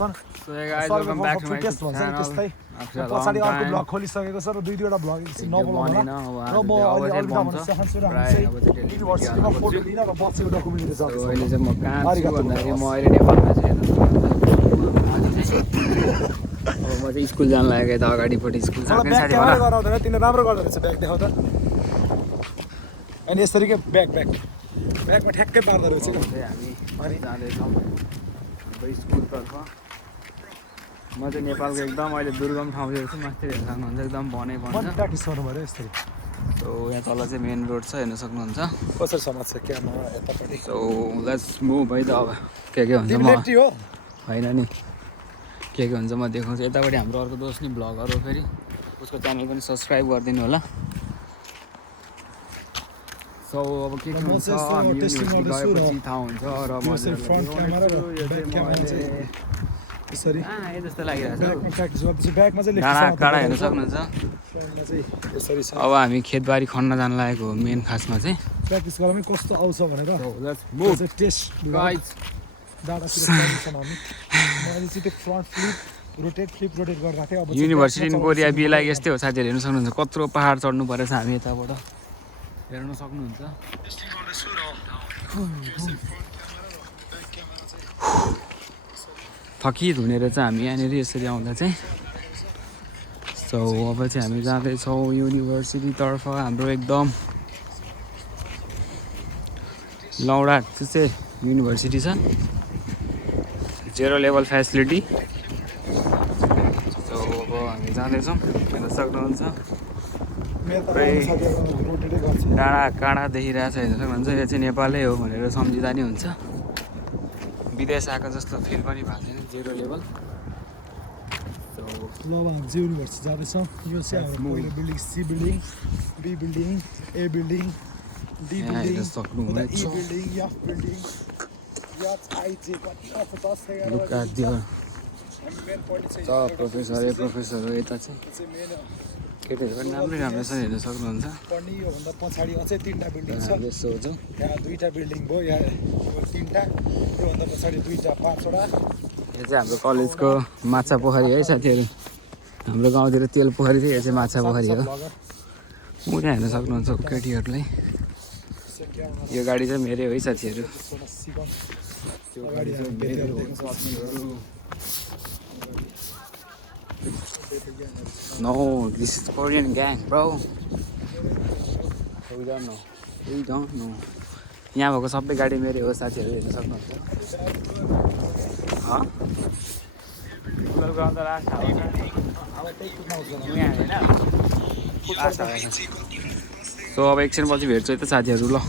So hey guys, welcome back to my YouTube channel. पछाडि अर्को blog खोलिसकेको छ र दुई दुईवटा ब्लग नबोलाउनु होला र म अहिले अल्टा भन्न चाहन्छु र हामी चाहिँ युनिभर्सिटीमा फोटो लिन र बसेको डकुमेन्ट लिएर जाँदैछौँ। अहिले चाहिँ म कहाँ छु भन्दाखेरि म अहिले नेपालमा छु। अब म चाहिँ स्कुल जान लागेको यता अगाडिपट्टि स्कुल छ के साथी भन। गराउँदैन तिमीले राम्रो गर्दो रहेछ ब्याग देखाउ त। अनि यसरी के ब्यागमा ठ्याक्कै पार्दो रहेछ हामी अनि जाँदैछौँ हाम्रो स्कुलतर्फ। म चाहिँ नेपालको एकदम अहिले दुर्गम ठाउँतिर छु। माथि हेर्न सक्नुहुन्छ एकदम बनै पर्छ। प्र्याक्टिस गर्नु पऱ्यो यसरी। सो यहाँ तल चाहिँ मेन रोड छ हेर्न सक्नुहुन्छ। कसरी समात्छ क्यामेरा यतापट्टि। सो लेट्स मुभ है त अब के हुन्छ म होइन नि के हुन्छ म देखाउँछु। यतापट्टि हाम्रो अर्को दोस्त नि ब्लगर हो फेरि उसको च्यानल पनि सब्सक्राइब गरिदिनु होला। सो अब के हुन्छ हामी युनिभर्सिटी गएपछि थाहा हुन्छ र म फ्रन्ट क्यामेरा र ब्याक क्यामेरा चाहिँ यसरी जस्तो लागिरहेको छ। प्र्याक्टिस गर्दैछु ब्यागमा चाहिँ काँडा हेर्न सक्नुहुन्छ। फ्रन्टमा चाहिँ यसरी छ। अब हामी खेतबारी खन्न जान लागेको हो मेन खासमा चाहिँ। प्र्याक्टिस गर्दा कस्तो आउँछ भनेर टेस्ट गाइस डाटातिर हामी मैले चाहिँ त्यो फ्रन्ट फ्लिप रोटेट गर्दा थिएँ। अब युनिभर्सिटी इन कोरिया बीलाई यस्तै हो साथीहरू हेर्न सक्नुहुन्छ। कत्रो पहाड चढ्नु परेछ हामी यताबाट हेर्न सक्नुहुन्छ। थकित हुने रहेछ हामी यहाँनिर यसरी आउँदा चाहिँ। सो अब चाहिँ हामी जाँदैछौँ युनिभर्सिटीतर्फ। हाम्रो एकदम लौडा चाहिँ युनिभर्सिटी छ, 0 लेभल फेसिलिटी। सो अब हामी जाँदैछौँ हेर्न सक्नुहुन्छ। डाँडा काँडा देखिरहेछ हेर्न सक्नुहुन्छ। यो चाहिँ नेपालै हो भनेर सम्झिँदा नि हुन्छ। विदेश आएको जस्तो फिल पनि भएको छैन 0 लेभल। ल अब हामी चाहिँ युनिभर्सिटी जाँदैछौँ। यो चाहिँ हाम्रो पहिलो building C building, B building, A building, D building, E building, F building, professor हो यता चाहिँ। केटीहरू पनि राम्रो छ हेर्न सक्नुहुन्छ। पढ्ने योभन्दा पछाडि अझै 3टा बिल्डिङ छ। यस्तो हुन्छ यहाँ 2टा बिल्डिङ भयो, यहाँ 3टा, योभन्दा पछाडि 2टा 5वटा। यो चाहिँ हाम्रो कलेजको माछा पोखरी है साथीहरू। हाम्रो गाउँतिर तेल पोखरी थियो, यो चाहिँ माछा पोखरी हो। ऊ त्यहाँ हेर्न सक्नुहुन्छ केटीहरूलाई। यो गाडी चाहिँ मेरै हो है साथीहरू। त्यो गाडी चाहिँ मेरै हो। No, this is Korean gang, bro. We don't know. यहाँ भएको सबै गाडी मेरै हो साथीहरू हेर्न सक्नुहुन्छ। सो अब एकछिनपछि भेट्छु है त साथीहरू ल।